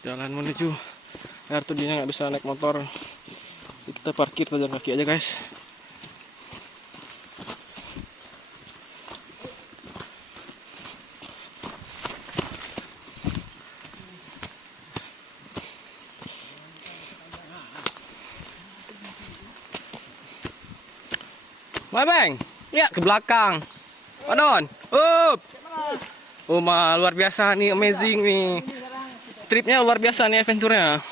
Jalan menuju air terjunnya, nggak bisa naik motor. Jadi kita parkir, kita jalan kaki aja guys. Wah bang, lihat ke belakang. Pak Don, oh luar biasa nih, amazing nih. Tripnya luar biasa nih, adventure-nya.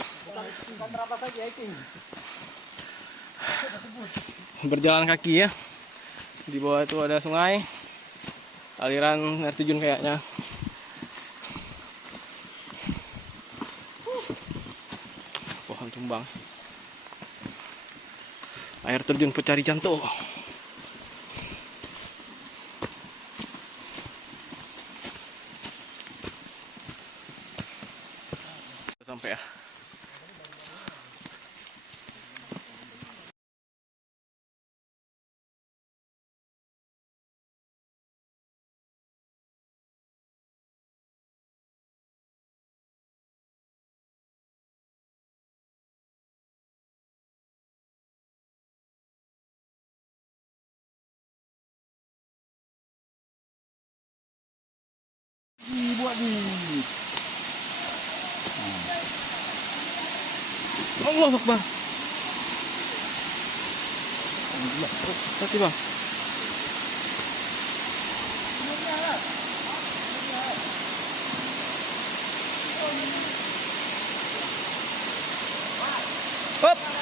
Berjalan kaki ya. Di bawah itu ada sungai, aliran air terjun kayaknya. Pohon tumbang. Air terjun Pecari Jantung. Sampai ya. Buat ni. Allah Akbar. Hati bang. Hop.